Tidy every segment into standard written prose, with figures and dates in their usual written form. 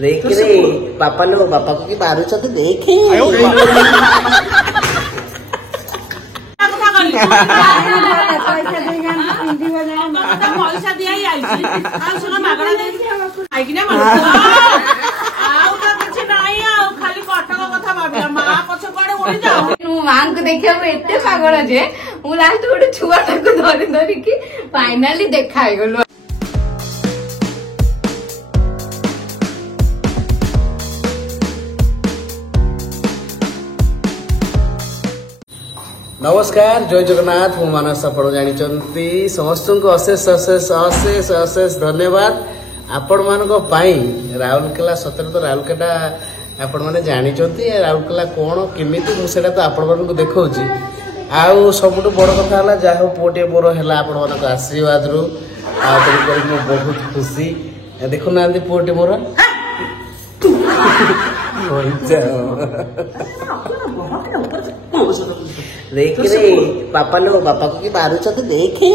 देख रे पापा लो बापा को की मारुछ तो देखे पैसा दिया खाली कटक कथा भाविया माँ पछ कड़े उड़ी जाओ माँ को देखा एत पागल जे मु लास्ट गोटे छुआ धरी धरिकी फाइनाली देखा गलु। नमस्कार जय जगन्नाथ मु मानस आपण जानी समस्त को अशेष अशेष अशेष अशेष धन्यवाद आपण मान राउरकेला सतरे तो राउरकेला आपण मैंने जानी राउरकेला कौन केमी मुझे तो आपण मान देखा आउ सब बड़ कथा जहाँ पुटे मोर है आपण मान आशीर्वाद रु बहुत खुशी देखुना पुटे मोर देख रे पापा लो बापा को की मारुछ तो देखे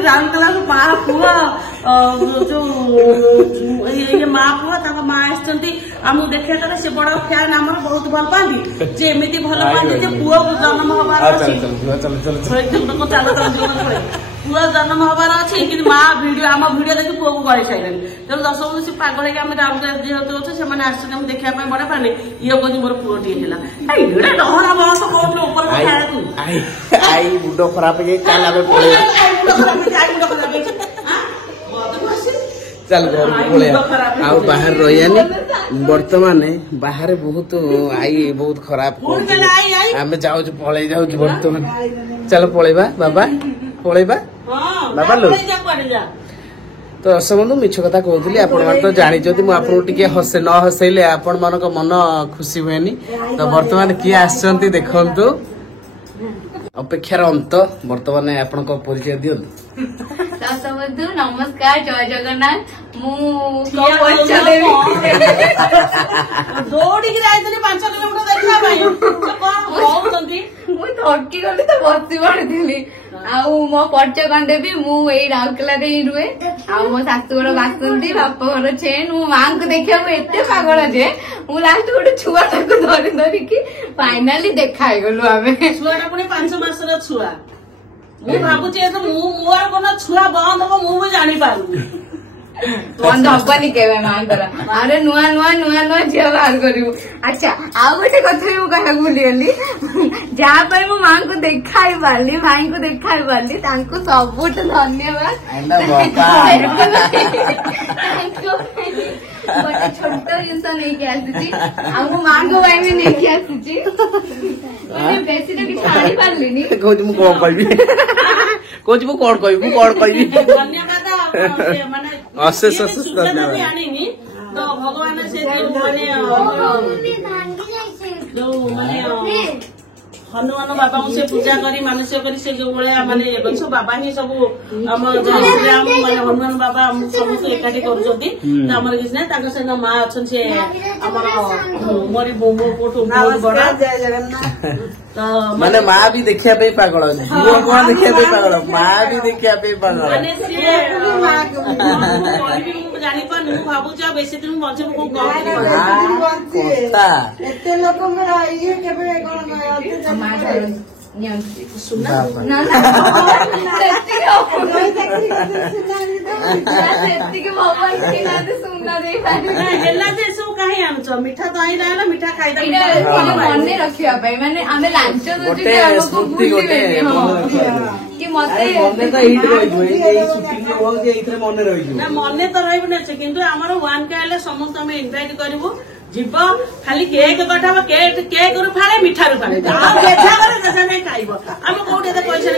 राउरकेला माँ पुआ जो माँ पुआ माँ आम देखा से बड़ फैन आम बहुत भल पाती एमती भल पाती पुआ जन्म हबार पुआ जन्म हबार अच्छे कि माँ भिड आम भिड देखिए पुआ को गड़ी सारे तेज दस वर्ष से पागल आम राउरकेला जेहतु अच्छे से देखा बड़ा पाने ये कह मोर पुओटी है डहरा बस कौन ऊपर आई मुंड खराब हो जाए चल घर पड़े आ बाहर रही बर्तमान बाहर बहुत आई बहुत खराब आम जाऊ पलि जाऊ बर्तमान चल पलैबा बाबा पलैबा बाबा लो तो असमु मिछ कथा कहूली आपण तो जानते मुझे हसे न हसैले आपण मान मन खुशी हुए तो बर्तमान किए आसचंती देखंतु अपेक्षार अंत बर्तमान आपण परिचय दियंतु। नमस्कार जय जगन्नाथ दौड़ी 5 किलोमीटर देखा थकी गली तो बसी पड़ी मो पर्च खंडे भी मुझे राउरकेला रुहे मो शाशुघर बासंती बाप घर छेन मो माँ को देखा एत पागल जे मु लास्ट गोटे छुआ धरी धरिकी फाइनाली देखा गलु आम छुआ पुणी 5 मासर छुआ मुझे भावुची मोर कौन छुआ बंद हम मुझे जानी पारू बंद हबनी के माँ अरे नुआ नुआ नुआ नुआ झील बाहर करू। अच्छा आउ गोटे कथा कह भूलीगली जहाँ मो माँ को देखाई पार्ली भाई को देखाई पार्ली सबुठ धन्यवाद गोटे छोट जिन नहीं आसी माँ को भाई भी नहीं आसी बेसी तो किसी आनी पार्ली कौन कह धन्यवाद अशेष अशेष धन्यवाद तो भगवान से हनुमान बाबा से पूजा करी मानसिक करी से जो भाया माने सब बाबा ही सब आम जय श्री राम माने हनुमान बाबा समस्त एकाठी करमर किसी ना माँ अच्छा से मोरी मोटू बहुत बड़ा तो माने माँ भी देखा पागल कौन देखा पागल माँ भी देखा पागल जानी पानी भावुँ बेसी दिन बचे सब कहीं आनुच मिठा तो आई ना मिठा खाई मन रखा माने आम लांच मन तो रही किंतु आमर 1K हेल्ले समस्त आम इनभाइट करूँ जीव खाली केक कटा केक रु फाड़े मिठा रु फाड़े नहीं खाइब आम कौटे पैसा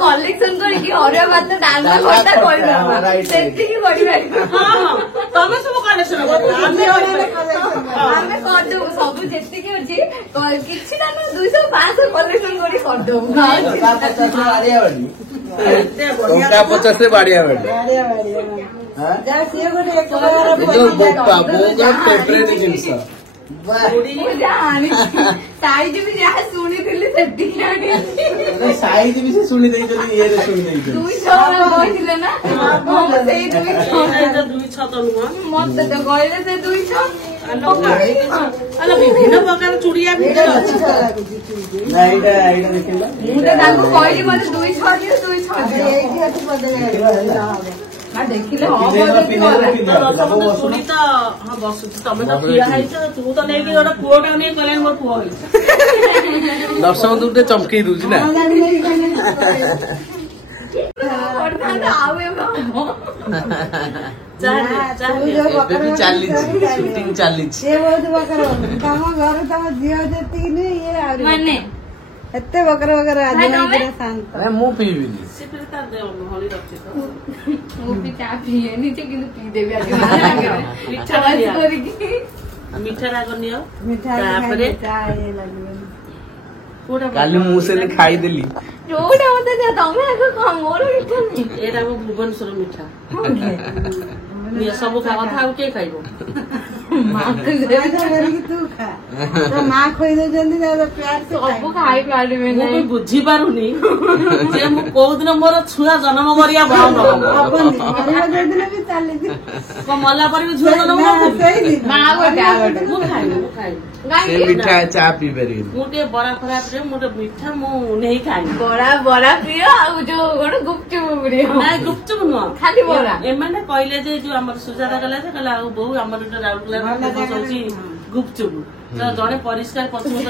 कलेक्शन तमें सब कलेक्शन सब जी किसी 200-500 कलेक्शन कर बाड़िया फेवरेट जिनस ମୁଁ ଜାଣିଛି ସାଇଜ ବି ଯାହା ଶୁଣିଥିଲି ସେତିକି ଆଣିଛି। ସାଇଜ ବି ସେ ଶୁଣି ଦେଇଛନ୍ତି ଇଏରେ ଶୁଣି ଦେଇଛନ୍ତି। 200 କହିଥିଲେ ନା ସେଇ 200 200 ତ ନୁହଁ ମତେ ତ କହିଲେ ସେ 200 ବିଭିନ୍ନ ପ୍ରକାର ଚୁଡିଆ ଭିତରେ ଅଛି। ନା ଏଇଟା ଦେଖିଲା ମୁଁ ତ ତାଙ୍କୁ କହିଲି ମତେ 200 ଦିଅ 200 ଦିଅ ନା ଦେଖିଲେ ଚୁଡ଼ି ତ ହଁ ବସୁଛି ତମେ ତ ଠିଆ ହେଇଛ ତୁ ତ ନେଇକି ଗୋଟେ ପୁଅଟା ନେଇ କଲେଣି ମୋର ପୁଅ ହେଇଛି। ଦର୍ଶକ ଗୋଟେ ଚମକେଇ ଦଉଛି ନା। ଆଉ ଏବେ ଏବେ ବି ଚାଲିଛି ସୁଟିଂ ଚାଲିଛି। ତମ ଘରେ ତମ ଝିଅ ଯେତିକି ନୁହେଁ ଇଏ ଆହୁରି ମାନେ ଏତେ ବକର ବକର ଶାନ୍ତ। ମୁଁ ପିଇବିନି। ମୁଁ ବି ଚା ପିଏନି ଯେ କିନ୍ତୁ ପିଇଦେବି ଆଜି କରିକି ମିଠା ରାଗ ନିଅ ମିଠା ତାପରେ ଚା ଇଏ ଲାଗିବନି। କାଲି ମୁଁ ସେମିତି ଖାଇଦେଲି। ଯୋଉଟା ମତେ ଯା ତମେ ଆଗ ଖାଅ ମୋର ମିଠା ନାହିଁ। ଏଇଟା ଆମ ଭୁବନେଶ୍ୱର ମିଠା ନିଅ ସବୁ ଖାଅ ଆଉ କିଏ ଖାଇବ? ତୁ ଖା ତୋ ମା ଖୋଇ ଦଉଛନ୍ତି ସବୁ ଖାଇ ପାରିବେ ମୁଁ ନାହିଁ। ବି ବୁଝିପାରୁନି ଯେ ମୁଁ କୋଉଦିନ ମୋର ଛୁଆ ଜନ୍ମ କରିବା ବନ୍ଦ ହବନି ଯୋଉଦିନ ବି ଚାଲିଛି ମଲା ପରେ ବି ଛୁଆ ଜନ୍ମ ହବ ମା ଗୋଟେ ମୁଁ ଖାଇବି ସେ ମିଠା ଚା ପିଇ ପାରିବିନି। ମୁଁ ଟିକେ ବରା ଫରା ପ୍ରିୟ ମୁଁ ଟିକେ ମିଠା ମୁଁ ନେଇ ଖାଇବି। ବରା ପ୍ରିୟ ଆଉ ଯୋଉ ଗୋଟେ ଗୁପଚୁପ ପ୍ରିୟ। ନାଇଁ ଗୁପଚୁପ ନୁହଁ ଖାଲି ବରା। ଏମାନେ କହିଲେ ଯେ ଯୋଉ ଆମର ସୁଜାତା କହିଲା ଯେ କହିଲା ଆଉ ବୋଉ ଆମର ଗୋଟେ ରାଉରକେଲା ହଉଛି ଗୁପଚୁପ ତ ଜଣେ ପରିଷ୍କାର ପଛପଟ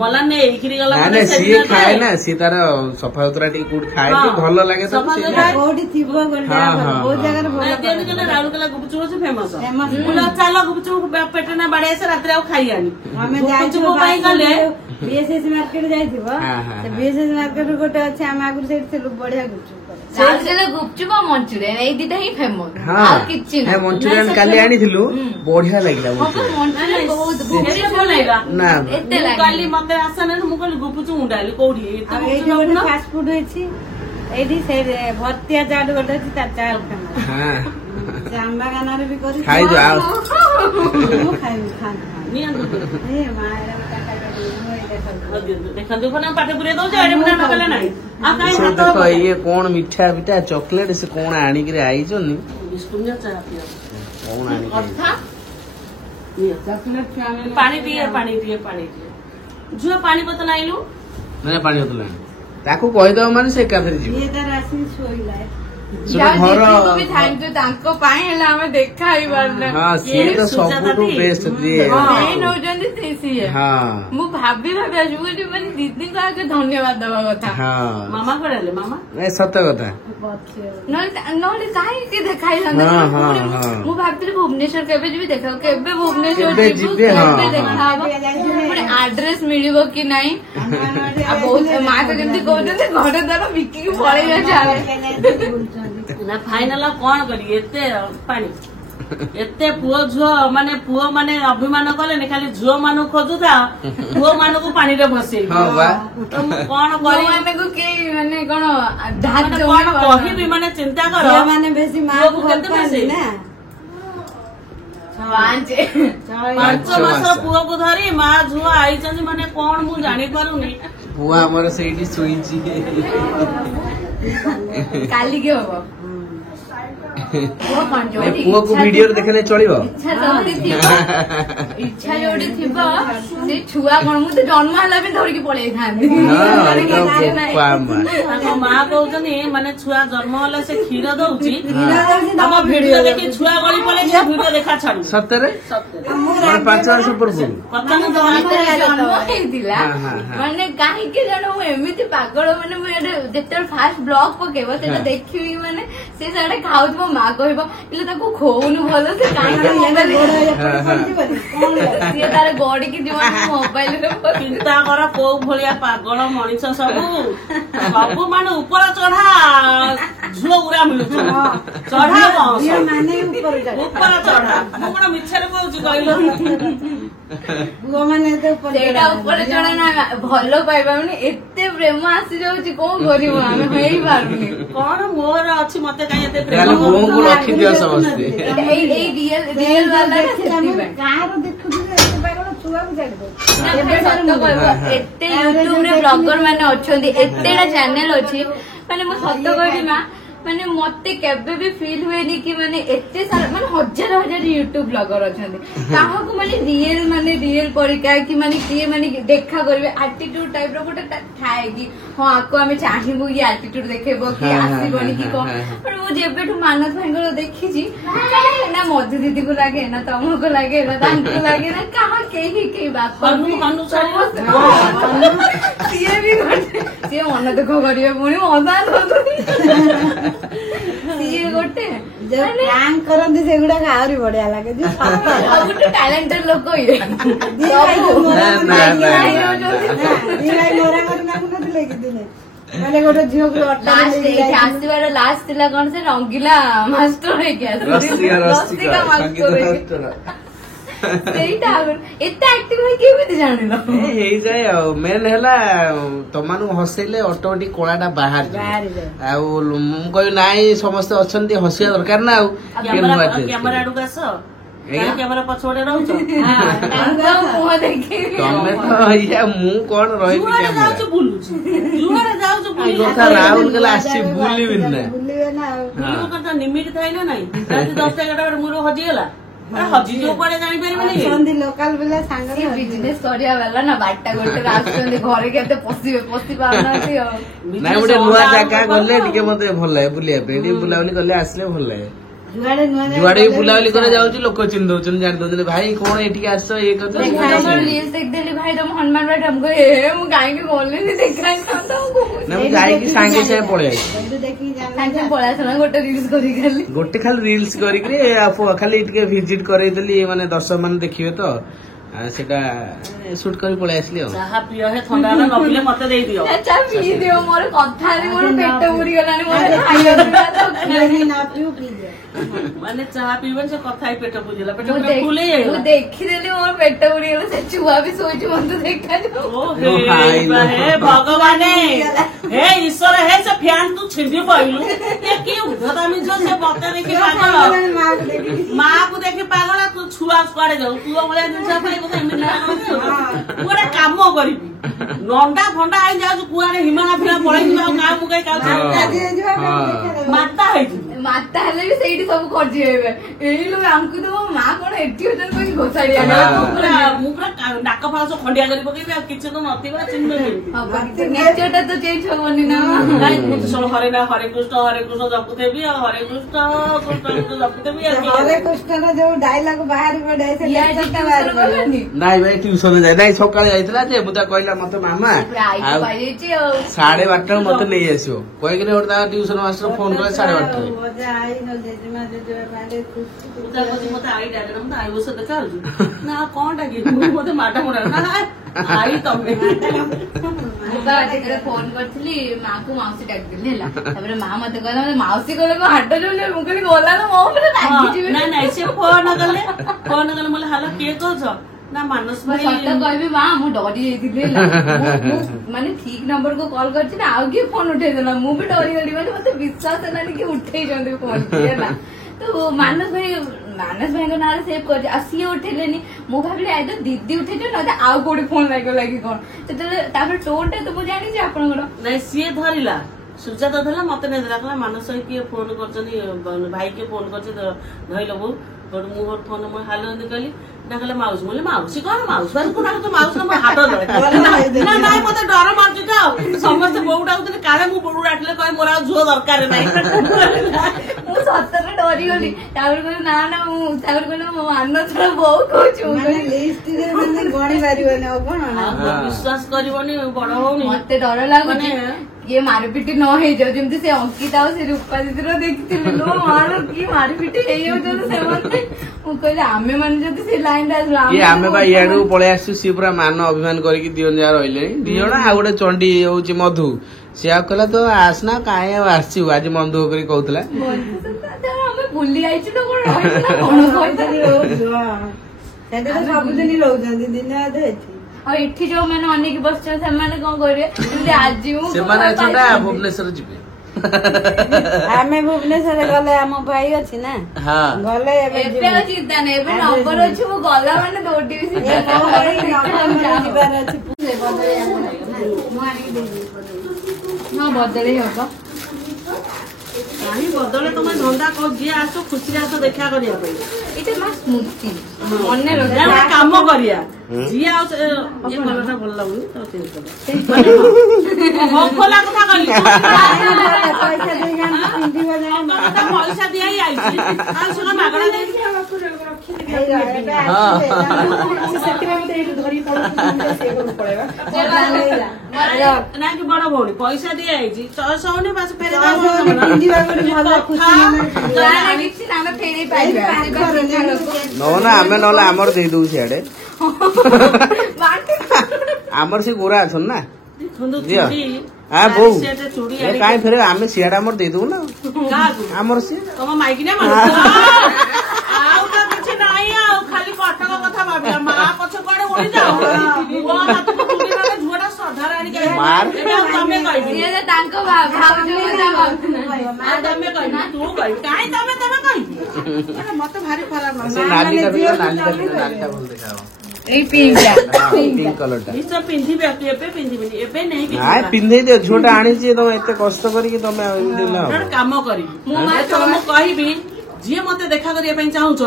ମଲା ନେ ଏଇକିରି ଗଲା ସିଏ ଖାଏ ନା ସିଏ ତାର ସଫା ସୁତୁରା ଟିକେ କୋଉଠି ଖାଏ ଭଲ ଲାଗେ କୋଉଠି ଥିବ ବହୁତ ଜାଗାରେ ରାଉରକେଲା ଗୁପଚୁପ ହଉଛି ଫେମସ ଚାଲ ଗୁପଚୁପ ପେଟ ନା ବାଡେଇ ଆସେ ରାତିରେ ଆଉ ଖାଇଆନି ଆମେ ଗୁପଚୁପ ପାଇଁ ଗଲେ ବିଏସଏସ୍ ମାର୍କେଟ ଯାଇଥିବ ବିଏସଏସ୍ ମାର୍କେଟ ଗୋଟେ ଅଛି ଆମେ ଆଗରୁ ସେଇଠି ଥିଲୁ ବଢିଆ ଗୁପଚୁପ ଗୁପଚୁପ ଆଉ ମଞ୍ଚୁରିଆନ ଏଇ ଦିଟା ହିଁ ଫେମସ ଆଉ କିଛି ନାହିଁ। ମଞ୍ଚୁରିଆନ କାଲି ଆଣିଥିଲୁ ବଢିଆ ଲାଗିଲା। କାଲି ମତେ ଆସନା ମୁଁ କହିଲି ଗୁପଚୁପ ଉଣ୍ଡାଲି କୋଉଠି ଏଇଠି ଗୋଟେ ଫାଷ୍ଟ ଫୁଡ ଅଛି ଏଇଠି ସେ ଭର୍ତ୍ତିଆ ଚାଟ ଗୋଟେ ଅଛି ତା ଚାଟ ଫେମସ ସେ ଆମ୍ବା ଗାନାରେ ବି କରି ଖାଇଛୁ ଖାଇବି ନିଅନ୍ତୁ ଦେଖନ୍ତୁ ପାଠ ପୁରେଇ ଦଉଛି ନାହିଁ ଆଉ କାହିଁ ଇଏ କଣ ମିଠା ପିଠା ଚକଲେଟ ସେ କଣ ଆଣିକିରି ଆଇଛନ୍ତି କଣ ପାଣି ପିଏ ଝିଅ ପାଣି ବୋତଲ ଆଇଲୁ ପାଣି ବୋତଲ ତାକୁ କହିଦବ ମାନେ ସେ ଏକାଥରେ ଯିବ। ଆସିକି ଶୋଇଲା ତାଙ୍କ ପାଇଁ ହେଲେ ଆମେ ଦେଖା ହେଇପାରୁନା। ସିଏ ତ ସବୁଠୁ ବେଷ୍ଟ ନଉଛନ୍ତି ସିଏ ମୁଁ ଭାବି ଆସିବୁ ମାନେ ଦିଦିଙ୍କ ଆଗେ ଧନ୍ୟବାଦ ଦବା କଥା। ମାମା କରେଲେ ମାମା ସତ କଥା ନହେଲେ କାହିଁକି ଦେଖା ହେଇଥାନ୍ତା। ମୁଁ ଭାବିଥିଲି ଭୁବନେଶ୍ୱର କେବେ ଯିବି ଦେଖା କେବେ ଭୁବନେଶ୍ୱର ଯିବୁ କେବେ ଦେଖା ହବ ପୁଣି ଆଡ୍ରେସ ମିଳିବ କି ନାଇଁ। ବହୁତ ମା ତ ଯେମିତି କହୁଛନ୍ତି ଘର ଦ୍ୱାରା ବିକିକି ପଳେଇବା ଚାଲେ ନା ଫାଇନାଲ କଣ କରି ଏତେ ପାଣି ଏତେ ପୁଅ ମାନେ ଅଭିମାନ କଲେନି ଖାଲି ଝିଅ ମାନଙ୍କୁ ଖୋଜୁଥା ପୁଅ ମାନଙ୍କୁ ପାଣିରେ ଭସେଇ କଣ ମାନଙ୍କୁ କେହି ମାନେ କଣ କହିବି ମାନେ ଚିନ୍ତା କର ମାନେ ବେଶୀ ମା କେତେ ନା 5 ମାସର ପୁଅକୁ ଧରି ମା ଝୁଅ ଆଇଛନ୍ତି ମାନେ କଣ ମୁଁ ଜାଣିପାରୁନି। ପୁଅ ଆମର ସେଇଠି ଶୋଇଛି କାଲିକି ହବ ପୁଅକୁ ଭିଡିଓରେ ଦେଖିଲେ ଚଳିବ। ଇଚ୍ଛା ଯୋଉଠି ଥିବ ସେ ଛୁଆ କଣ ମୁଁ ତ ଜନ୍ମ ହେଲା ବି ଧରିକି ପଳେଇଥାନ୍ତି। ମା କହୁଛନ୍ତି ମାନେ ଛୁଆ ଜନ୍ମ ହେଲା ସେ କ୍ଷୀର ଦଉଛି ତମ ଭିଡିଓ ଦେଖି ଛୁଆ ଗଳି ପଳେଇଛି ଭିଡିଓ ଦେଖା ଛାଡୁ ସତରେ 5 ବର୍ଷ ପୂର୍ବରୁ ଜନ୍ମ ହେଇଥିଲା ମାନେ କାହିଁକି ଜାଣ ମୁଁ ଏମିତି ପାଗଳ ମାନେ ମୁଁ ଯେତେବେଳେ ଫାଷ୍ଟ ବ୍ଲଗ ପକେଇବ ସେଟା ଦେଖିବି ମାନେ ସେ ସେଟା ଖାଉଥିବ ମା କହିବ ହେଲେ ତାକୁ ଖୋଉନୁ ଭଲ ସେ ସିଏ ତାର ଗଡିକି ଯିବ ମୋବାଇଲରେ ଚିନ୍ତା କର କୋଉ ଭଳିଆ ପାଗଳ ମଣିଷ ସବୁ ମାନେ ଉପର ଚଢା ଝୁଅ ଗୁଡା ମିଳୁଛି ଚଢା ଉପର ଚଢା ମୁଁ କଣ ମିଛରେ କହୁଛି କହିଲ ପୁଅ ମାନେ ସେଇଟା ଉପରେ ଚଢା ନା ଭଲ ପାଇବା ମାନେ ଏତେ ପ୍ରେମ ଆସିଯାଉଛି କଣ କରିବୁ ଆମେ ହେଇପାରୁନି କଣ ମୋର ଅଛି ମତେ କାହିଁ ଏତେ ପ୍ରେମ ବୋଉଙ୍କୁ ରଖିଦିଅ ସମସ୍ତେ ଏଇ ରିଏଲ ବାଲା କାହାର ଦେଖୁଥିଲେ ଛୁଆକୁ ଛାଡିଦେ ଏତେ ୟୁଟ୍ୟୁବ ରେ ବ୍ଲଗର ମାନେ ଅଛନ୍ତି ଏତେଟା ଚ୍ୟାନେଲ ଅଛି ମାନେ ମୁଁ ସତ କହିବି ମା ମାନେ ମତେ କେବେ ବି ଫିଲ୍ ହୁଏନି କି ମାନେ ଏତେ ସାରା ମାନେ ହଜାର ହଜାର ୟୁଟ୍ୟୁବ ବ୍ଲଗର ଅଛନ୍ତି କାହାକୁ ମାନେ ରିଏଲ ପରିକା କି ମାନେ କିଏ ମାନେ ଦେଖା କରିବେ ଆଟିଟ୍ୟୁଡ ଟାଇପ ର ଗୋଟେ ଥାଏ କି ହଁ ଆକୁ ଆମେ ଚାହିଁବୁ କି ଆଟିଟ୍ୟୁଡ ଦେଖେଇବ କି ଆସିବନି କି କଣ ମୁଁ ଯେବେଠୁ ମାନସ ଭାଇଙ୍କର ଦେଖିଛି ନା ମଧୁ ଦିଦିକୁ ଲାଗେ ନା ତମକୁ ଲାଗେ ନା ତାଙ୍କୁ ଲାଗେ ନା କାହା କେହି ବାପା ସିଏ ବି ସିଏ ମନ ଦୁଃଖ କରିବେ ପୁଣି ମଜା ସିଏ ଗୋଟେ ପ୍ରାଙ୍କ କରନ୍ତି ସେଗୁଡାକ ଆହୁରି ବଢିଆ ଲାଗେ ଗୋଟେ ଟ୍ୟାଲେଣ୍ଟେଡ ଲୋକ ଇଏ ଲାଗୁନଥିଲେ କି ଦିନେ ମାନେ ଗୋଟେ ଝିଅକୁ ଆସିବାର ଲାଷ୍ଟ ଥିଲା କଣ ସେ ରଙ୍ଗିଲା ମାଷ୍ଟର ହେଇକି ରସିକା ମାଷ୍ଟର ସେଇଟା ଏତେ ଆକ୍ଟିଂ ଭାଇ କେମିତି ଜାଣିଲ ହେଇଯାଏ ଆଉ ମେନ୍ ହେଲା ତମମାନଙ୍କୁ ହସେଇଲେ ଅଟୋମେଟିକ କଳାଟା ବାହାରି ଆଉ ମୁଁ କହିବି ନାଇଁ ସମସ୍ତେ ଅଛନ୍ତି ହସିବା ଦରକାର ନା ଆଉ କ୍ୟାମେରା ଆଡକୁ ଆସ କ୍ୟାମେରା ପଛପଟେ ରହୁଛ ମୁହଁ ଦେଖି ତମେ ତ ଇଏ ମୁଁ କଣ ରହିବି ଯାଉଛୁ ବୁଲୁଛୁ ଯୁଆଡେ ଯାଉଛୁ ରାହୁଲ ଗଲେ ଆସିଛି ବୁଲିବିନି ନା ବୁଲିବ କଥା ନିମିଟି ଥାଏ ନା ନାଇଁ ରାତି 10ଟା 11ଟା ବେଳେ ମୋର ହଜିଗଲା ହଜିଯିବ କୁଆଡେ ଜାଣିପାରିବେନି ଲୋକାଲ ପିଲା ସାଙ୍ଗରେ ବିଜନେସ କରିବା ବାଲା ନା ବାରଟା ଗୋଟେ ଆସୁଛନ୍ତି ଘରେ କେତେ ପଶି ପାରୁନାହାନ୍ତି ଆଉ ନାଇଁ ଗୋଟେ ନୂଆ ଜାଗା ଗଲେ ଟିକେ ମତେ ଭଲ ଲାଗେ ବୁଲିବା ପାଇଁ ଟିକେ ବୁଲାବୁଲି କଲେ ଆସିଲେ ଭଲ ଲାଗେ ଯୁଆଡେ ବି ବୁଲାବୁଲି କରି ଯାଉଛି ଲୋକ ଚିହ୍ନି ଦଉଛନ୍ତି ଜାଣି ଦଉଛନ୍ତି ଭାଇ କଣ ଏଠିକି ଆସ ଇଏ କରିଦେଲି ଭାଇ ତମ ହନୁମାନ ବାଟ ମୁଁ କାହିଁକି ଗଲିନି ଦେଖାଇଥାନ୍ତା ମୁଁ ଯାଇକି ସାଙ୍ଗେ ସାଙ୍ଗେ ପଳେଇ ପଳେଇ ଗୋଟେ ରିଲ୍ସ କରିକି ଖାଲି ରିଲ୍ସ କରିକି ଖାଲି ଟିକେ ଭିଜିଟ କରେଇଦେଲି ମାନେ ଦର୍ଶକ ମାନେ ଦେଖିବେ ତ ସେଟା ସୁଟ କରି ପଳେଇ ଆସିଲି ଆଉ ଚାହା ପିଅ ହେ ଥଣ୍ଡା ନ ପିଲେ ମତେ ଦେଇଦିଅ ଚାହା ପିଇ ଦିଅ ମୋର କଥା ମୋର ପେଟ ପୁରିଗଲାଣି ମାନେ ଚାହା ପିଇବନି ସେ କଥା ହିଁ ପେଟ ପୁରିଗଲା ପେଟ ମୁଁ ଦେଖିଦେଲି ମୋର ପେଟ ପୁରିଗଲା ସେ ଛୁଆ ବି ଶୋଇଛି ମତେ ଦେଖାଯିବ ହେ ଭଗବାନ ହେ ଈଶ୍ୱର ହେ ସେ ଫ୍ୟାନ ତୁ ଛିଣ୍ଡି ପଇଲୁ କି ଉଦ୍ଧତାମି ଝିଅ ସେ ମତେ ଦେଖି ପାଗଳ ମାକୁ ଦେଖି ପାଗଳ ତୁ ଛୁଆ କୁଆଡେ ଯାଉ ପୁଅ ଭଳିଆ ଜିନିଷ ପାଇଁ ଏମିତି ମୁଁ ଗୋଟେ କାମ କରିବି ନଣ୍ଡା ଫଣ୍ଡା ହେଇ ଯାଉଛୁ କୁଆଡେ ହିମାଳୟ ଫିମା ପଳେଇଯିବ ଆଉ କାହା ମୁଖେ ମାତା ହେଇଯିବ ମାତା ହେଲେ ବି ସେଇଠି ସବୁ ଖର୍ଚ୍ଚ ହେବେ ଏଇ ଲୋକ ଆମକୁ ତ ମା କଣ ଏଠି ଅଛନ୍ତି କହି ଘୋଷାଡି ମୁଁ ପୁରା ଡାକ ଫାଳ ସବୁ ଖଣ୍ଡିଆ କରି ପକେଇବି ଆଉ କିଛି ତ ନଥିବ ନେଚରଟା ତ ଚେଞ୍ଜ ହବନି ନା ହରେ ନା ହରେ କୃଷ୍ଣ ଜପୁଥିବି ଆଉ ହରେ କୃଷ୍ଣ ଜପୁଥିବି ହରେ କୃଷ୍ଣର ଯୋଉ ଡାଇଲଗ ବାହାରି ପଡେ ନାଇଁ ଭାଇ ଟ୍ୟୁସନ ଯାଏ ନାଇଁ ସକାଳେ ଯାଇଥିଲା ଯେ ମୁଁ ତା କହିଲା ମତେ ମାମା 12:30 ମତେ ନେଇ ଆସିବ କହିକିନି ଗୋଟେ ତାଙ୍କ ଟ୍ୟୁସନ ମାଷ୍ଟର ଫୋନ କଲେ 12:30 ମତେ ଆଇ ଡାକେ ନା ମତେ ଆଇ ବସ ଦେଖା ହଉଛି ନା କଣ ଡାକି ମତେ ମାଡ ମୋଡା ଆଇ ତମେ ଫୋନ କରିଥିଲି ମାକୁ ମାଉସୀ ଡାକିଥିଲି ହେଲା ତାପରେ ମା ମତେ କହିଲା ମାଉସୀ କହିଲେ ମୋ ହାଟ ଯୋଉ ମୁଁ କହିଲି ଗଲା ନା ମୋ ଉପରେ ନାଇଁ ନାଇଁ ସେ ଫୋନ କଲେ ମୁଁ ହାଲୋ କିଏ କହୁଛ ନା ମାନସ ଭାଇ ସତ କହିବି ମା ମୁଁ ଡରି ଯାଇଥିଲି ହେଲା ମାନେ ଠିକ ନମ୍ବର କୁ କଲ୍ କରିଛି ନା ଆଉ କିଏ ଫୋନ ଉଠେଇଦେଲା ମୁଁ ବି ଡରିଗଲି ମାନେ ମତେ ବିଶ୍ୱାସ ହେଲାନି କି ଉଠେଇଛନ୍ତି ଫୋନ ହେଲା ତ ମାନସ ଭାଇଙ୍କ ନାଁରେ ସେଭ୍ କରିଛି ଆଉ ସିଏ ଉଠେଇଲେନି ମୁଁ ଭାବିଲି ଆଇଦର ଦିଦି ଉଠେଇଛ ନହେଲେ ଆଉ କୋଉଠି ଫୋନ ଲାଗିଗଲା କି କଣ ସେତେବେଳେ ତାପରେ ଟୋନ ଟା ତ ମୁଁ ଜାଣିଛି ଆପଣଙ୍କର ନାଇଁ ସିଏ ଧରିଲା ସୁଜାତା ଧରିଲା ମତେ ନେଇ ଦେଲା କହିଲା ମାନସ ଭାଇ କିଏ ଫୋନ କରିଛନ୍ତି ଭାଇ କିଏ ଫୋନ କରିଛି ଧଇଲ ବୋଉ ମୁଁ ଫୋନ ମୁଁ ହାଲୋ ଏମିତି କହିଲି ନା କହିଲେ ମାଉସୀ ମୁଁ ମାଉସୀ କଣ ମାଉସୀ ମାଉସୀ ମୋ ହାତ ନା ନାଇଁ ମତେ ଡର ମାରୁଛି ତ ଆଉ ସମସ୍ତେ ବୋଉ ଡାକୁଛନ୍ତି କାଳେ ମୁଁ ବୋଉ ଡାକିଲେ କହେ ମୋର ଆଉ ଝୁଅ ଦରକାର ନାହିଁ ମୁଁ ସତରେ ଡରିଗଲି ତାପରେ କହିଲି ନା ମୁଁ ତାପରେ କହିଲେ ମୋ ମାନସର ବୋଉ କହୁଛୁ ଗଣି ପାରିବନି ଆଉ କଣ ବିଶ୍ୱାସ କରିବନି ବଡ ହଉନି ମତେ ଡର ଲାଗୁନି କିଏ ମାରିପିଟି ନ ହେଇଯାଉ ଯେମିତି ସେ ଅଙ୍କିତା ଆଉ ସେ ରୂପା ଦିଦିର ଦେଖିଥିଲି ଲୋ ମାର କିଏ ମାରିପିଟି ହେଇଯାଉଛନ୍ତି ସେମାନେ ମୁଁ କହିଲି ଆମେ ମାନେ ଯଦି ସେ ଲାଇନ ଆମେ ବା ଇଆଡୁ ପଳେଇ ଆସିଛୁ ସିଏ ପୁରା ମାନ ଅଭିମାନ କରିକି ଦି ଜଣ ଯାହା ରହିଲେଣି ଦି ଜଣ ଆଉ ଗୋଟେ ଚଣ୍ଡୀ ହଉଛି ମଧୁ ସିଏ ଆଉ କହିଲା ତ ଆସନା କାହିଁ ଆଉ ଆସିବୁ ଆଜି ମନ ଦୁଃଖ କରି କହୁଥିଲା ଆମେ ବୁଲି ଯାଇଛୁ ତ କଣ ସବୁଦିନ ରହୁଛନ୍ତି ଦିନ ଅଧେ ଏଠି ଆଉ ଏଠି ଯୋଉମାନେ ଅନେଇକି ବସିଛନ୍ତି ସେମାନେ କଣ କରିବେ? ଆଜି ମୁଁ ଭୁବନେଶ୍ୱର ଯିବେ। ଆମେ ଭୁବନେଶ୍ୱର ଗଲେ ଆମ ଭାଇ ଅଛି ନା ଗଲେ ଏବେ ଚିନ୍ତା ନାହିଁ। ଏବେ ନମ୍ବର ଅଛି, ମୁଁ ଗଲା ମାନେ ଦୌଡ଼ିବି। ଯିବାର ଅଛି। ହଁ ବଦଳେଇ ହବ। କାହିଁ ବଦଳେ ତମେ ଧନ୍ଦା ଯିଏ ଆସ ଖୁସିରେ ଆସ ଦେଖା କରିବା ପାଇଁ। ଏଇଟା ମା ସ୍ମୃତି ମନେ କାମ କରିବା। ଯିଏ ଆଉ କଲରଟା ଭଲ ଲାଗୁନି ତ ଖୋଲା କଥା କହିଲି। ପଇସା ଦିଆ ହିଁ ଆଇଛି ଆଉ ସେ ମାଗଣା ଦେଇକି ନାଇଁ ବଡ ଭଉଣୀ ପଇସା ଦିଆ ହେଇଛି 600 ହଉନି ବାସ ଫେରେ ନା ଆମେ ନହେଲେ ଆମର ଦେଇଦବୁ ସିଆଡେ। ଆମର ସେ ଗୋରା ଅଛନ୍ତି ନା ବୋଉ କାହିଁ ଫେରେ ଆମେ ସିଆଡେ ଆମର ଦେଇଦବୁ ନା ଆମର ସିଏ ତମ ମାଇକି ନା ଆଉ ତ କିଛି ନାହିଁ ଆଉ ଖାଲି କଟକ କଥା ଭାବିଲା ମା ପଛ କୁଆଡେ ଉଡିଯାଉ ଝୁଅଟା ଶ୍ରଦ୍ଧାରେ ଆଣିକି ତମେ କହିବି ତାଙ୍କ ତମେ କହିବି ତୁ କହିବି କାହିଁ ତମେ କହିବି ମତେ ଭାରି ଖରାପ ନାଲିଟା ଭଲ ଦେଖା ପିନ୍ଧିବି ଏବେ ପିନ୍ଧିବିନି ଏବେ ନେଇ ପିନ୍ଧେଇ ଦିଅ ଝିଅଟା ଆଣିଛି ତମେ ଏତେ କଷ୍ଟ କରିକି ତମେ କାମ କରିବି ମୁଁ କହିବି ଯିଏ ମତେ ଦେଖା କରିବା ପାଇଁ ଚାହୁଁଛ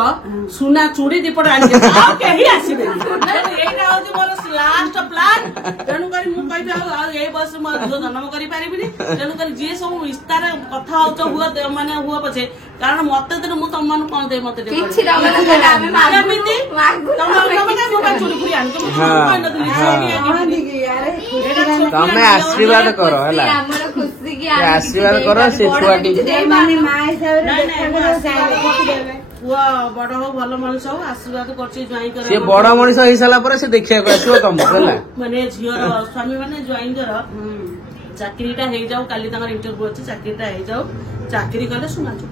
ସୁନା ଚୁଡ଼ି ଦୀପଟ ଆଣିକି କେହି ଆସିବେ ଏଇଟା ହଉଛି ମୋର ଲାଷ୍ଟ ପ୍ଲାନ୍। ତେଣୁକରି ମୁଁ କହିବି ଆଉ ଏଇ ବୟସ ମୋ ଝିଅ ଜନ୍ମ କରିପାରିବିନି। ତେଣୁକରି ଯିଏ ସବୁ ଇସ୍ତାର କଥା ହଉଛ ମାନେ ହୁଅ ପଛେ କାରଣ ମତେ ଦେଲେ ମୁଁ ତମମାନଙ୍କୁ କଣ ଦେବି ମତେ ତମେ ଆଶୀର୍ବାଦ କର ହେଲା ଆଶୀର୍ବାଦ କର ସେ ଛୁଆଟି ପୁଅ ବଡ ହଉ ଭଲ ମଣିଷ ହଉ ଆଶୀର୍ବାଦ କରୁଛି ଜ୍ୱାଇଁଙ୍କର। ସେ ବଡ ମଣିଷ ହେଇସାରିଲା ପରେ ସେ ଦେଖିବାକୁ ଆସିବ ତମକୁ ହେଲା ମାନେ ଝିଅର ସ୍ୱାମୀ ମାନେ ଜ୍ୱାଇଁଙ୍କର ଚାକିରିଟା ହେଇଯାଉ କାଲି ତାଙ୍କର ଇଣ୍ଟରଭ୍ୟୁ ଅଛି ଚାକିରିଟା ହେଇଯାଉ ଚାକିରି କଲେ ଶୁଣାଛୁ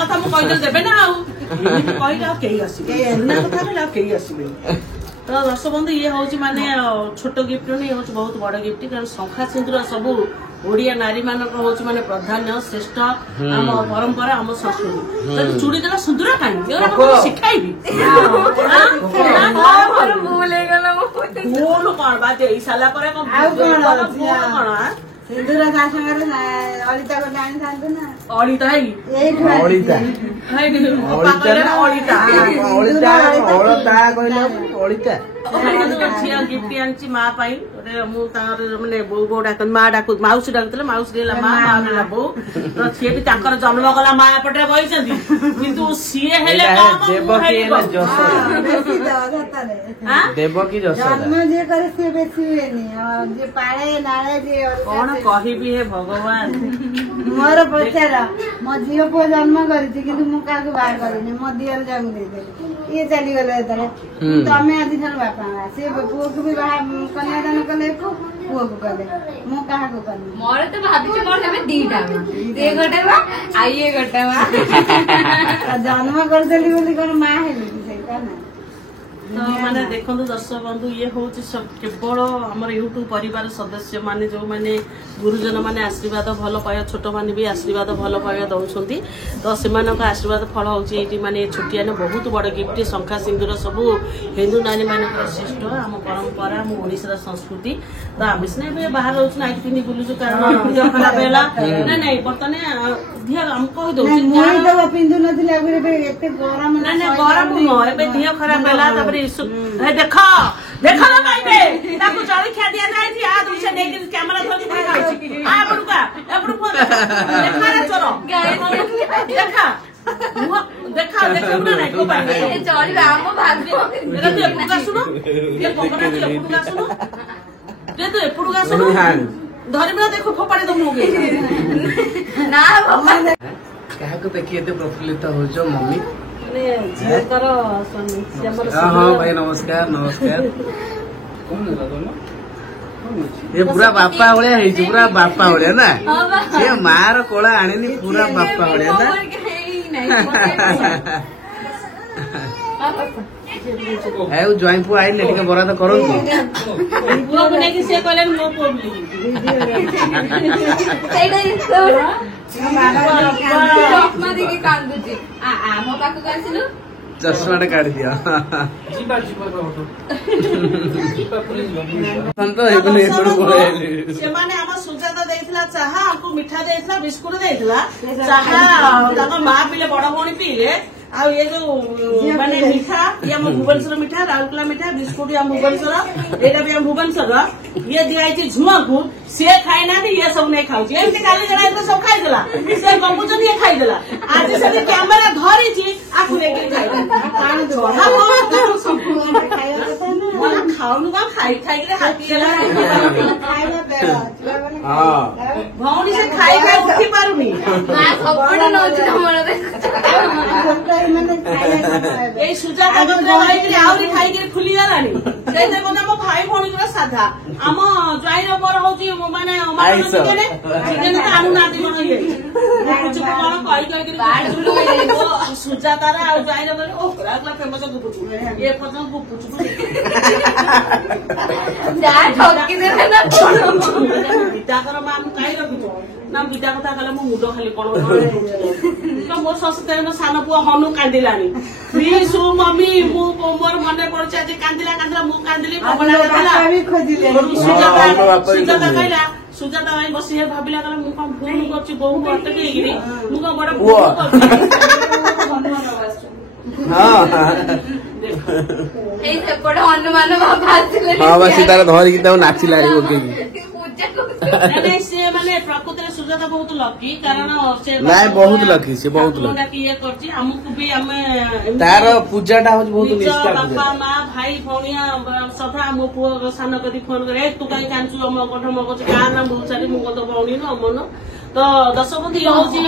କଥା ମୁଁ କହିଦେଲେ ଦେବେ ନା ଆଉ କହିଲେ ଆଉ କେହି ଆସିବେ ସୁନା କଥା କହିଲେ ଆଉ କେହି ଆସିବେ। ତ ଦର୍ଶକ ବନ୍ଧୁ ଇଏ ହଉଛି ମାନେ ଛୋଟ ଗିଫ୍ଟ ନୁହେଁ ଇଏ ହଉଛି ବହୁତ ବଡ ଗିଫ୍ଟ କାରଣ ଶଙ୍ଖା ସିନ୍ଦୁର ସବୁ ଓଡିଆ ନାରୀ ମାନଙ୍କର ହଉଛି ମାନେ ପ୍ରାଧାନ୍ୟ ଶ୍ରେଷ୍ଠ ଆମ ପରମ୍ପରା ଆମ ସଂସ୍କୃତି। ଯଦି ଚୁଡ଼ି ଦେଲା ସୁନ୍ଦର କାହିଁକି ଶିଖାଇବି ଭୁଲ କଣ ବା ଦେଇ ସାରିଲା ପରେ କଣ ସିନ୍ଦୁର ତା ସାଙ୍ଗରେ ଅଳିତା ଗୋଟେ ଆଣିଥାନ୍ତୁ ନା ଅଳିତା ଅଳିତା ଝିଅ ଗିଫ୍ଟ ଆଣିଛି ମା ପାଇଁ ମୁଁ ତାଙ୍କର ମାନେ ବୋଉ ବୋଉ ଡାକ ମା ଡାକୁ ମାଉସୀ ଡାକୁଥିଲେ ମାଉସୀ ହେଲା ମା ହେଲା ବୋଉ ତ ସିଏ ବି ତାଙ୍କର ଜନ୍ମ କଲା ମା ଏପଟରେ ବହିଛନ୍ତି କିନ୍ତୁ ସିଏ ହେଲେ ଦେବକୀ ଜନ୍ମ ଯିଏ କରେ ସିଏ ବେଶୀ ହୁଏନି ଯିଏ ପାଳେ ନାଳେ ଯିଏ କଣ କହିବି ହେ ଭଗବାନ। ମୋର ପଚାର ମୋ ଝିଅ ପୁଅ ଜନ୍ମ କରିଛି କିନ୍ତୁ ମୁଁ କାହାକୁ ବାହା କରିନି ମୋ ଦିଅର ଜନ୍ମ ଦେଇଦେଲି ଇଏ ଚାଲିଗଲେ ଯେତେବେଳେ ତମେ ଆଜି ଠାରୁ ବାପା ମା ସେ ପୁଅକୁ ବି ବାହା କନ୍ୟାଦାନ କଲେ ପୁଅକୁ କଲେ ମୁଁ କାହାକୁ କଲି ମୋର ତ ଭାବିଛି ମୋର ଏବେ ଦିଟା ସେ ଗୋଟେ ମା ଆଉ ଇଏ ଗୋଟେ ମା ଜନ୍ମ କରିଦେଲି ବୋଲି କଣ ମା ହେଲି ସେଇଟା ନା ମାନେ ଦେଖନ୍ତୁ ଦର୍ଶକ ବନ୍ଧୁ ଇଏ ହଉଛି କେବଳ ଆମର ୟୁଟ୍ୟୁବ ପରିବାର ସଦସ୍ୟ ମାନେ ଯୋଉମାନେ ଗୁରୁଜନ ମାନେ ଆଶୀର୍ବାଦ ଭଲ ପାଇବା ଛୋଟ ମାନେ ବି ଆଶୀର୍ବାଦ ଭଲ ପାଇବା ଦଉଛନ୍ତି ତ ସେମାନଙ୍କ ଆଶୀର୍ବାଦ ଫଳ ହଉଛି ଏଇଠି ମାନେ ଛୋଟିଆନେ ବହୁତ ବଡ ଗିଫ୍ଟ ଶଙ୍ଖା ସିନ୍ଦୁର ସବୁ ହିନ୍ଦୁ ନାରୀ ମାନଙ୍କର ଶ୍ରେଷ୍ଠ ଆମ ପରମ୍ପରା ଆମ ଓଡିଶାର ସଂସ୍କୃତି ତ ଆମେ ସିନା ଏବେ ବାହାରେ ରହୁଛୁ ନାଇଟ୍ ପିନ୍ଧି ବୁଲୁଛୁ କାରଣ ଦେହ ଖରାପ ହେଲା ନାଇଁ ନାଇଁ ବର୍ତ୍ତମାନ ଦିହ ଆମେ କହିଦଉଛୁ ପିନ୍ଧୁ ନଥିଲେ ଏତେ ଗରମ ନାଇଁ ଗରମ ନୁହଁ ଏବେ ଦେହ ଖରାପ ହେଲା ତାପରେ ଦେଖ ଦେଖ ପାଇବେ ତାକୁ ଜଳଖିଆ ଦିଆଯାଇଛି ଆ ଦୃଶ୍ୟ ନେଇକି କ୍ୟାମେରା ଧରିକି ଖାଉଛି ଏପଟକୁ ଏପଟକୁ ଚୋର ଦେଖା ଦେଖା ଦେଖୁ ନା ନାଇଁ ଚଳିବା ଆମ ଭାଗ୍ୟ ଏପଟକୁ ଆସୁନ ଏପଟକୁ ଆସୁନ ତୁ ଏପଟକୁ ଆସୁନ ଧରିବି ନା ଦେଖୁ ଫୋପାଡ଼ି ଦବୁ ନା କାହାକୁ ଦେଖି ଏତେ ପ୍ରଫୁଲ୍ଲିତ ହଉଛ ମମି ଝିଅଙ୍କର ସ୍ୱାମୀ ହଁ ଭାଇ ନମସ୍କାର ନମସ୍କାର ଏ ପୁରା ବାପା ଭଳିଆ ହେଇଛି ପୁରା ବାପା ଭଳିଆ ନା ସେ ମା ର କଳା ଆଣିନି ପୁରା ବାପା ଭଳିଆ ନା ଜଇଁ ପୁଅ ଆଇଲେ ଟିକେ ବରାଦ କରନ୍ତୁ। ପୁଅକୁ ନେଇକି ସେ କହିଲେ ମୋ ପୁଅ ବୋଲି ଚଷମା ଦେଇକି କାନ୍ଦୁଛି। ଆମ ପାଖକୁ ଆସିଲୁ ଚଷମାଟା କାଢିଦିଅ। ସେମାନେ ଆମ ସୁଜାତା ଦେଇଥିଲା ଚାହା ଆମକୁ ମିଠା ଦେଇଥିଲା ବିସ୍କୁଟ ଦେଇଥିଲା ଚାହା ତାଙ୍କ ମା ପିଇଲେ ବଡ ଭଉଣୀ ପିଇଲେ। ଆଉ ଇଏ ଯୋଉ ମାନେ ମିଠା ଇଏ ଆମ ଭୁବନେଶ୍ୱର ମିଠା ରାଉରକେଲା ମିଠା ବିସ୍କୁଟ ଆମ ଭୁବନେଶ୍ୱର ଏଇଟା ବି ଆମ ଭୁବନେଶ୍ୱର ଇଏ ଦିଆଯାଇଛି ଝୁଅକୁ ସିଏ ଖାଇନାହାନ୍ତି ଇଏ ସବୁ ନେଇ ଖାଉଛି। ଏମିତି କାଲି ଜଣେ ସବୁ ଖାଇଦେଲା ସେ ଗପୁଛନ୍ତି ଇଏ ଖାଇଦେଲା ଆଜି ସେଠି କ୍ୟାମେରା ଧରିଛି ଆକୁ ନେଇକି ଖାଉନୁ କଣ ଖାଇ ଖାଇକିରି ହାତିଗଲା ଭଉଣୀ ସେ ଖାଇ ଖାଇ ଉଠି ପାରୁନି ସବୁଆଡେ ନଉଛି ତମର ଏଇ ସୁଜାତା ରହିକିରି ଆହୁରି ଖାଇକିରି ଫୁଲିଗଲାଣି। ସେଇଥିରେ ବୋଧେ ମୋ ଭାଇ ଭଉଣୀଙ୍କର ସାଧା ଆମ ଜ୍ୱାଇଁର ମୋର ହଉଛି ମାନେ ଚିକେନ ତ ଆଣୁନାହାନ୍ତି କଣ ଇଏ କଣ କହି କହିକିରି ସୁଜାତାର ଆଉ ଜ୍ୱାଇଁର କହିଲେ ଓ ଫେମସ ଗୁପୁଚୁ ଏ ପର୍ଯ୍ୟନ୍ତ ଗୁପୁଚୁ ବିଦାକର ମା ମୁଁ କାହିଁ ରଖିଛୁ ନା ବିଦା କଥା କଲେ ମୋ ମୁଣ୍ଡ ଖାଲି କଣ ମୋ ଶଶୁର ସାନ ପୁଅ ହନୁ କାନ୍ଦିଲାଣି ପ୍ଲିଜ ମମି ମୁଁ ମୋର ମନେ ପଡୁଛି ଆଜି କାନ୍ଦିଲା ମୁଁ କାନ୍ଦିଲି ସୁଜାତା କହିଲା ସୁଜାତା ଭାଇ ବସି ଭାବିଲା କଲେ ମୁଁ କଣ ଭୁଲ କରୁଛି ବୋହୁ ଅଟକେଇକିରି ମୁଁ କଣ ବଡ ଭୁଲ ଏଇ ସେପଟେ ହନୁମାନ ବାବା ଆସିଲେ ତାର ଧରିକି ତାକୁ ନାଚିଲାଣି ପକେଇକି। ସେ ମାନେ ପ୍ରକୃତରେ ସୁଜାତା ବହୁତ ଲକି କାରଣ ସେ ବହୁତ ଲକି ସେ ବହୁତ ଲକି ଇଏ କରୁଛି ଆମକୁ ବି ଆମେ ତାର ପୂଜାଟା ହଉଛି ବହୁତ ନିଷ୍ଠା ବାପା ମା ଭାଇ ଭଉଣୀ ସଦା ମୋ ପୁଅ ସାନ କରି ଫୋନ କରେ ତୁ କାହିଁ କାନ୍ଦୁଛୁ ଅମ କଠ ମୋ କରୁଛି କାହା ନାମ ବହୁତ ସାରି ମୁଁ କତ ଭଉଣୀ ନ ଅମନ ତ ଦଶପତି ହଉଛି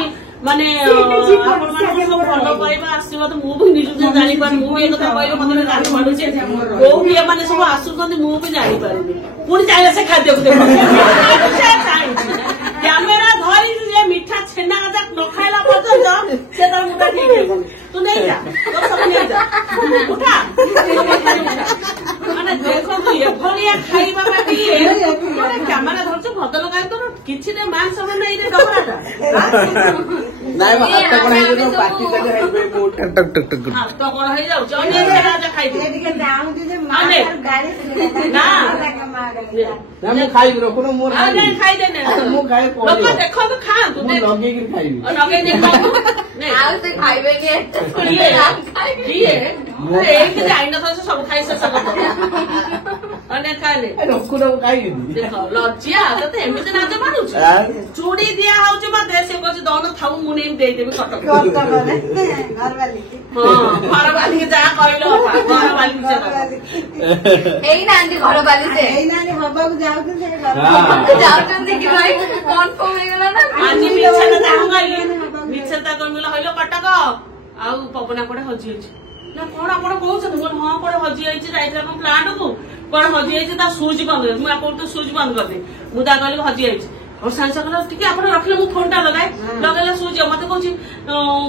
ମାନେ ଆପଣମାନଙ୍କୁ ସବୁ ଭଲ ପାଇବା ଆସିବ ତ ମୁଁ ବି ନିଜକୁ ଜାଣିପାରୁନି ମୁଁ ବି ଏ କଥା କହିଲେ ମତେ ଜାଣି ପାରୁଛି କୋଉଠି ଏମାନେ ସବୁ ଆସୁଛନ୍ତି ମୁଁ ବି ଜାଣିପାରୁନି ପୁଣି ଚାହିଁଲେ ସେ ଖାଦ୍ୟକୁ କ୍ୟାମେରା ଧରିଛି ଯେ ମିଠା ଛେନା ଗଜା ନ ଖାଇଲା ପର୍ଯ୍ୟନ୍ତ ସେ ତାର ମୁଠା ଠିକ ହେବନି ତୁ ନେଇଯା ତୋର ସବୁ ନେଇଯା ଉଠା ମାନେ ଦେଖନ୍ତୁ ଏଭଳିଆ ଖାଇବା ପାଟି କ୍ୟାମେରା ଧରୁଛୁ ଭଦ୍ର ଲଗାଇ ତୋର କିଛି ନା ମାଂସ ନେଇ ଡବରାଟା ହାତ କଣ ହେଇଯାଉଛି ଖାଇବି ରଖୁନ ମୋର ଖାଇଦେନେ ଦେଖନ୍ତୁ ଖାଆନ୍ତୁ ଲଗେଇକିରି ଖାଇବି ଆଉ ସେ ଖାଇବେନି ଏଇଠି ଯାଇନଥିବ ସେ ସବୁ ଖାଇ ଶେଷ କରିଦେବ ଖାଇଲେ ରଖୁନ ଖାଇବି ଦେଖ ଲଜ୍ଜା ତତେ ଏମିତି ନାଚ ମାରୁଛୁ ଚୁଡ଼ି ଦିଆ ହଉଛି ମତେ ସେ କହୁଛି ଦଉନ ଥାଉ ମୁଁ ନେଇ ଦେଇଦେବି କଟକ ଘର ବାଲିକି ଯାହା କହିଲ ଘର ବାଲିକି ଏଇ ନାହାନ୍ତି ଘର ବାଲି ସେ ହବାକୁ ଯାଉଛନ୍ତି କି ଭାଇ କନଫର୍ମ ହେଇଗଲା ନା ଆଜି ମିଛରେ ତାକୁ କହିଲି ମିଛରେ ତାକୁ କହିଲା ହଇଲ କଟକ ଆଉ ପବନା କୋଡେ ହଜିଯାଇଛି ନା କଣ ଆପଣ କହୁଛନ୍ତି ମୁଁ ହଁ କୋଡେ ହଜିଯାଇଛି ଯାଇଥିଲା ଆମ ପ୍ଲାଣ୍ଟକୁ କଣ ହଜିଯାଇଛି ତା ସୁଇଚ୍ ବନ୍ଦ କରିଦେବି ମୁଁ ଆପଣଙ୍କୁ ସୁଇଚ୍ ବନ୍ଦ କରିଦେବି ମୁଁ ତା କହିଲି ହଜିଯାଇଛି और साइंस टी आप रखिले मु फोन टा लगाए लगेला सुइच मत कहूँ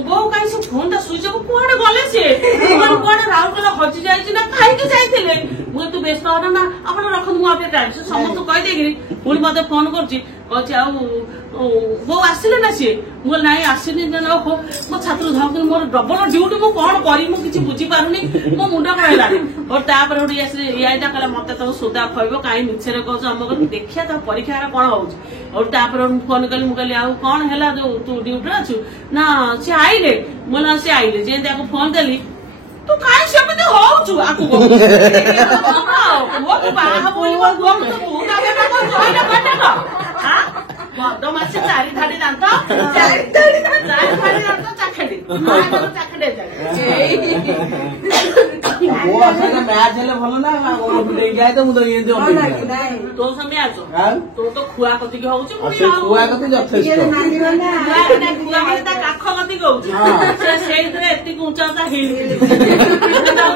बो कहीं से फोन टा सुइच कौन गले सी कौन राउरकेला हजि जाए कहीं जाइए मुझे तू व्यस्त हो ना आप रखु मुझे टाइम समस्त कहीदे पुणी मत फोन कर बो आसिले ना सी मुझे ना आसनी हो मो छात्र धमक मोर डबल ड्यूटी मुझे कौन करी मुझे बुझीपारूनी मो मुंड कहला और तापर याटा कहला मत तुम सोदा खब कहीं मिछे कह देखिया तो परीक्षा कौन हो और तापर फोन कली मुझे आउ कौन है जो तू ड्यूटी अच्छु ना सी आईले बोला सी आईले जे फोन देली तू कहीं सेमती होचु आकु बदमाशी चारि धाड़ी दांत चाखेडी मैच हेले भल ना तो तो मैच तो तो खुआ कति होउची खुआ कति यथेष्ट खुआ ता काख कति होउची से सेइतरे एति ऊंचा हिल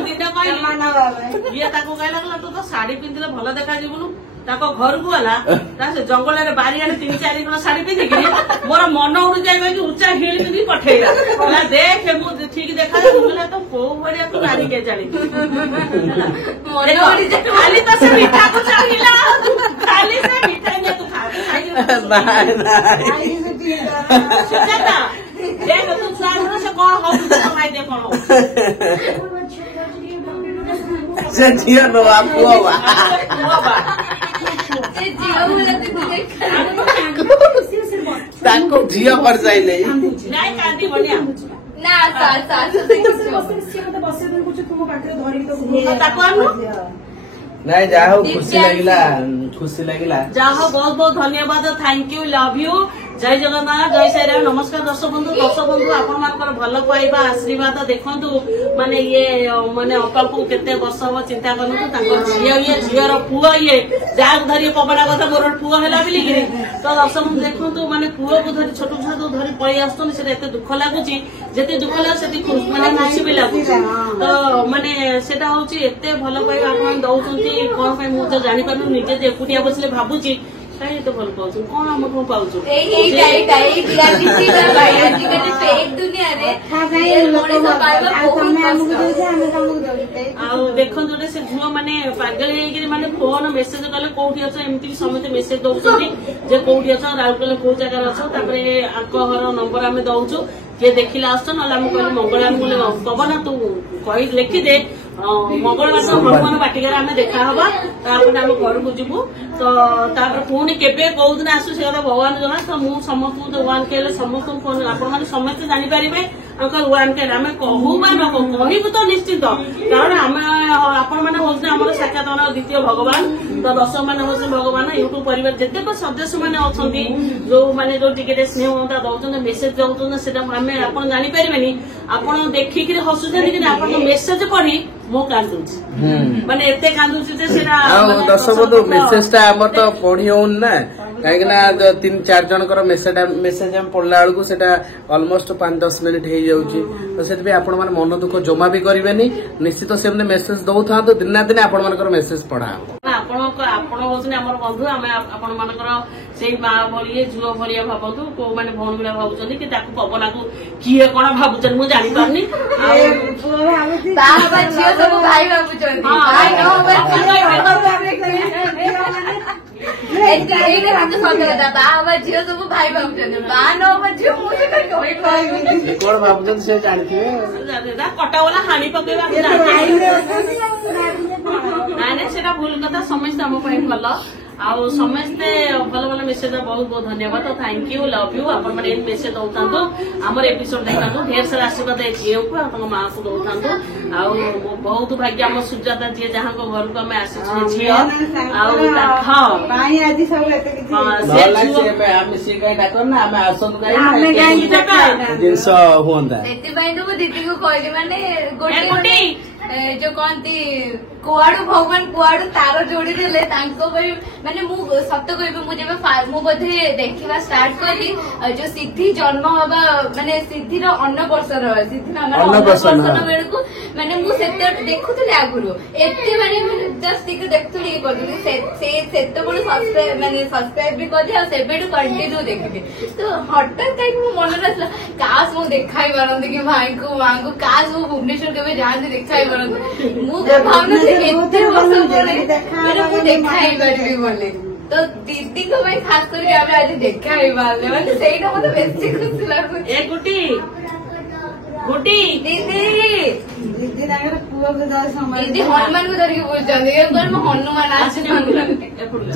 दिन कहली ये ताको कहला तो साड़ी पिंधले भल देखा जीवनु ତାଙ୍କ ଘରକୁ ଗଲା ସେ ଜଙ୍ଗଲରେ ବାରିଆଡେ 3-4 ଜଣ ଶାଢୀ ପିନ୍ଧିକିରି ମୋର ମନ ଉଡିଯାଇ କହିକି ଉଚ୍ଚା ହିଲ ପିନ୍ଧିକି ପଠେଇଲା କହିଲା ଦେଖେ ମୁଁ ଠିକ ଦେଖାଯାଉଛି କହିଲା ତ କୋଉ ଭଳିଆ ତୁ ନାରୀ କେ ଜାଣି ଖାଲି ତ ସେ ମିଠାକୁ ଚାହିଁଲା ଖାଲି ସେ ମିଠା ନିଏ ତୁ ସୁଜାତା ଦେଖ ତୁ ଛୁଆ ସେ କଣ ହଉଛି ଭାଇ ଦେ କଣ ସେ ଝିଅ ନବା ପୁଅ ବା ତାଙ୍କୁ ଝିଅ କରିସାଇଲେ ନାଇଁ କାନ୍ଦିବନି ନା ତାକୁ ଆଣୁ ନାଇଁ ଯାହା ହଉ ଖୁସି ଲାଗିଲା ଯାହା ହଉ ବହୁତ ବହୁତ ଧନ୍ୟବାଦ ଥ୍ୟାଙ୍କ ୟୁ ଲଭ୍ ୟୁ ଜୟ ଜଗନ୍ନାଥ ଜୟ ସାଇରାମ ନମସ୍କାର ଦର୍ଶକ ବନ୍ଧୁ ଆପଣ ମାନଙ୍କର ଭଲ ପାଇବା ଆଶୀର୍ବାଦ ଦେଖନ୍ତୁ ମାନେ ଇଏ ମାନେ ଅଙ୍କଲକୁ କେତେ ବର୍ଷ ହବ ଚିନ୍ତା କରନ୍ତୁ ତାଙ୍କ ଝିଅ ଇଏ ଝିଅର ପୁଅ ଇଏ ଯାହାକୁ ଧରି ପବନା କଥା ମୋର ପୁଅ ହେଲା ବୋଲିକିରି ତ ଦର୍ଶକ ବନ୍ଧୁ ଦେଖନ୍ତୁ ମାନେ ପୁଅକୁ ଧରି ଛୋଟ ଛୁଆକୁ ଧରି ପଳେଇ ଆସୁଛନ୍ତି ସେଟା ଏତେ ଦୁଃଖ ଲାଗୁଛି ଯେତେ ଦୁଃଖ ଲାଗୁଛି ସେଠି ମାନେ ଖୁସି ବି ଲାଗୁଛି ତ ମାନେ ସେଟା ହଉଛି ଏତେ ଭଲ ପାଇବା ଆପଣ ଦଉଛନ୍ତି କଣ ପାଇଁ ମୁଁ ତ ଜାଣିପାରୁନି ନିଜେ ଯେ ଏକୁଟିଆ ବସିଲେ ଭାବୁଛି କାହିଁ ଏତେ ଭଲ ପାଉଛୁ କଣ ଆମେ କଣ ପାଉଛୁ ଆଉ ଦେଖନ୍ତୁ ଗୋଟେ ସେ ଝିଅ ମାନେ ପାଗଳ ହେଇକିରି ମାନେ ଫୋନ ମେସେଜ କଲେ କୋଉଠି ଅଛ ଏମିତି ସମସ୍ତେ ମେସେଜ ଦଉଛନ୍ତି ଯେ କୋଉଠି ଅଛ ରାଉରକେଲା କୋଉ ଜାଗାରେ ଅଛ ତାପରେ ଆଙ୍କ ଘର ନମ୍ବର ଆମେ ଦଉଛୁ କିଏ ଦେଖିଲେ ଆସୁଛ ନହେଲେ ଆମେ କହିଲୁ ମଙ୍ଗଳବାର ବୋଲେ ପବନା ତୁ କହି ଲେଖିଦେ ମଙ୍ଗଳବାର ହନୁମାନ ବାଟିକାରେ ଆମେ ଦେଖାହବା ତାପରେ ଆମେ ଘରକୁ ଯିବୁ ତ ତାପରେ ପୁଣି କେବେ କୋଉ ଦିନ ଆସୁ ସେ କଥା ଭଗବାନ ଜଣା ତ ମୁଁ ସମସ୍ତଙ୍କୁ ତ 1K ହେଲେ ସମସ୍ତଙ୍କୁ ଫୋନ ଆପଣମାନେ ସମସ୍ତେ ଜାଣିପାରିବେ ଆଙ୍କର 1K ଆମେ କହୁ ବା ନ କହୁ କହିବୁ ତ ନିଶ୍ଚିତ କାରଣ ଆମେ ଆପଣମାନେ ହଉଛନ୍ତି ଆମର ସାକ୍ଷାତର ଦ୍ୱିତୀୟ ଭଗବାନ ତ ଦର୍ଶକ ମାନେ ହଉଛନ୍ତି ଭଗବାନ ୟୁଟ୍ୟୁବ ପରିବାର ଯେତେକ ସଦସ୍ୟ ମାନେ ଅଛନ୍ତି ଯୋଉମାନେ ଯୋଉ ଟିକେ ସ୍ନେହ ମମତା ଦଉଛନ୍ତି ମେସେଜ ଦଉଛନ୍ତି ସେଟା ଆମେ ଆପଣ ଜାଣିପାରିବେନି ଆପଣ ଦେଖିକିରି ହସୁଛନ୍ତି କି ଆପଣଙ୍କ ମେସେଜ ପଢି ମୁଁ କାନ୍ଦୁଛି ମାନେ ଏତେ କାନ୍ଦୁଛି ଯେ ସେଟା ଦର୍ଶକ ବନ୍ଧୁ ମେସେଜ ଟା ଆମର ତ ପଢି ହଉନି ନା କାହିଁକି ନା 3-4 ଜଣଙ୍କର ମେସେଜ ଆମେ ପଢିଲା ବେଳକୁ ସେଟା ଅଲମୋଷ୍ଟ 5-10 ମିନିଟ୍ ହେଇଯାଉଛି ତ ସେଥିପାଇଁ ଆପଣ ମାନେ ମନ ଦୁଃଖ ଜମା ବି କରିବେନି ନିଶ୍ଚିତ ସେମିତି ମେସେଜ ଦଉଥାନ୍ତୁ ଦିନେ ନା ଦିନେ ଆପଣ ମାନଙ୍କର ମେସେଜ ପଢା ହବ ଆପଣ ହଉଛନ୍ତି ଆମର ବନ୍ଧୁ ଆମେ ଆପଣ ମାନଙ୍କର ସେଇ ମା ଭଳି ଝିଅ ଭଳିଆ ଭାବନ୍ତୁ କୋଉମାନେ ଭଉଣୀ ଭଳିଆ ଭାବୁଛନ୍ତି କି ତାକୁ ପବନାକୁ କିଏ କଣ ଭାବୁଛନ୍ତି ମୁଁ ଜାଣିପାରୁନି ଭାଇ ଭାବୁଛନ୍ତି ବାହା ଝିଅ ସବୁ ଭାଇ ଭାବୁଛନ୍ତି ବାହା ନ ହବା ଝିଅ ମୁଁ ସେଟା କଣ ଭାବୁଛନ୍ତି ସେ ଜାଣିଥିବେ କଟା ବାଲା ହାଣି ପକେଇବା ନାଇଁ ସେଟା ଭୁଲ କଥା ସମସ୍ତେ ଆମ ପାଇଁ ଭଲ ଆଉ ସମସ୍ତେ ଭଲ ଭଲ ମେସେଜ ବହୁତ ବହୁତ ଧନ୍ୟବାଦ ଥ୍ୟାଙ୍କ ୟୁ ଲଭ୍ ୟୁ ଆପଣ ମାନେ ଏମିତି ମେସେଜ ଦଉଥାନ୍ତୁ ଆମର ଏପିସୋଡ ଦେଖାନ୍ତୁ ଢେର ସାରା ଆଶୀର୍ବାଦ ଝିଅକୁ ଆଉ ତାଙ୍କ ମାଆକୁ ଦଉଥାନ୍ତୁ ଆଉ ବହୁତ ଭାଗ୍ୟ ଆମ ସୁଜାତା ଯିଏ ଯାହାଙ୍କ ଘରକୁ ଆମେ ଆସିଛୁ ଝିଅ ଆଉ ଜିନିଷ ହୁଅନ୍ତା ସେଥିପାଇଁ ତ ମୁଁ ଦିଦିକୁ କହିଲି ମାନେ ଗୋଟେ ଯୋଉ କହନ୍ତି କୁଆଡୁ ଭଗବାନ କୁଆଡୁ ତାର ଯୋଡି ଦେଲେ ତାଙ୍କ ପାଇଁ ମାନେ ମୁଁ ସତ କହିବି ମୁଁ ଯେବେ ମୁଁ ବୋଧେ ଦେଖିବା ଷ୍ଟାର୍ଟ କଲି ଯୋଉ ସିଦ୍ଧି ଜନ୍ମ ହବା ମାନେ ସିଦ୍ଧିର ଅନ୍ନପ୍ରସନ ସିଦ୍ଧିର ଅନ୍ନପ୍ରସନ ବେଳକୁ ମାନେ ମୁଁ ସେତେବେଳେ ଦେଖୁଥିଲି ଆଗରୁ ଏତେ ମାନେ ଜଷ୍ଟ ଟିକେ ଦେଖୁଥିଲି ଇଏ କରୁଥିଲି ସେତେବେଳେ ସବସ୍କ୍ରାଇବ ବି କଲି ଆଉ ସେବେଠୁ କଣ୍ଟିନ୍ୟୁ ଦେଖିଲି ତ ହଠାତ୍ କାହିଁକି ମୋ ମନରେ ଆସିଲା କାସ୍ ମୁଁ ଦେଖାଇ ପାରନ୍ତି କି ଭାଇଙ୍କୁ ମାଙ୍କୁ କାସ୍ ମୁଁ ଭୁବନେଶ୍ୱର କେବେ ଯାଆନ୍ତି ଦେଖାଇ ପାରନ୍ତି ମୁଁ ଭାବୁନଥିଲି ଏତେ ବର୍ଷ ପରେ ମୁଁ ଦେଖା ହେଇପାରିବି ବୋଲି ତ ଦିଦିଙ୍କ ପାଇଁ ଖାସ କରିକି ଆମେ ଆଜି ଦେଖା ହେଇପାରିଲେ ମାନେ ସେଇଟା ମତେ ବେଶୀ ଖୁସି ଲାଗୁଛି ଦିଦି ତାଙ୍କର ପୁଅକୁ ଦିଦି ହନୁମାନଙ୍କୁ ଧରିକି ବୁଲୁଛନ୍ତି ହନୁମାନ ଆସିଛନ୍ତି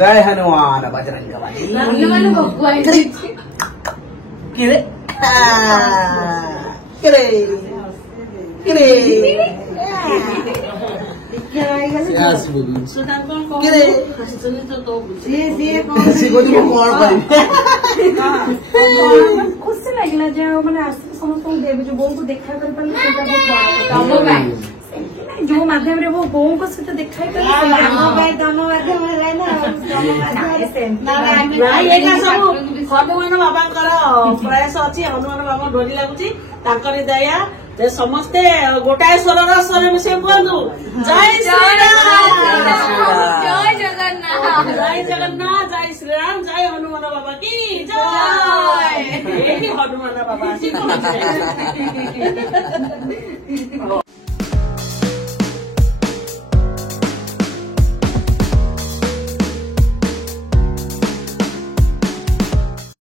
ଜୟ ହନୁମାନ ବଜରଙ୍ଗ ବଲି ହନୁମାନ ଭଗୁଆ ହେଇଯାଇଛି ଖୁସି ଲାଗିଲା ଯେ ମାନେ ଆସିକି ସମସ୍ତଙ୍କୁ ଦେବି ଯୋଉ ବୋଉଙ୍କୁ ଦେଖା କରିପାରିଲେ ସେଇଟା ଯୋଉ ମାଧ୍ୟମରେ ମୋ ବୋଉଙ୍କ ସହିତ ଦେଖା ହନୁମାନ ବାବାଙ୍କର ପ୍ରୟାସ ଅଛି ହନୁମାନ ବାବା ଡୋରି ଲାଗୁଛି ତାଙ୍କରି ଦୟା ଯେ ସମସ୍ତେ ଗୋଟାଏ ସ୍ୱରରେ ସ୍ୱର ମିଶେଇ କୁହନ୍ତୁ ଜୟ ଶ୍ରୀରାମ ଜୟ ଜଗନ୍ନାଥ जय जगन्नाथ, जय श्री राम, जय हनुमान बाबा की जय। हनुमान बाबा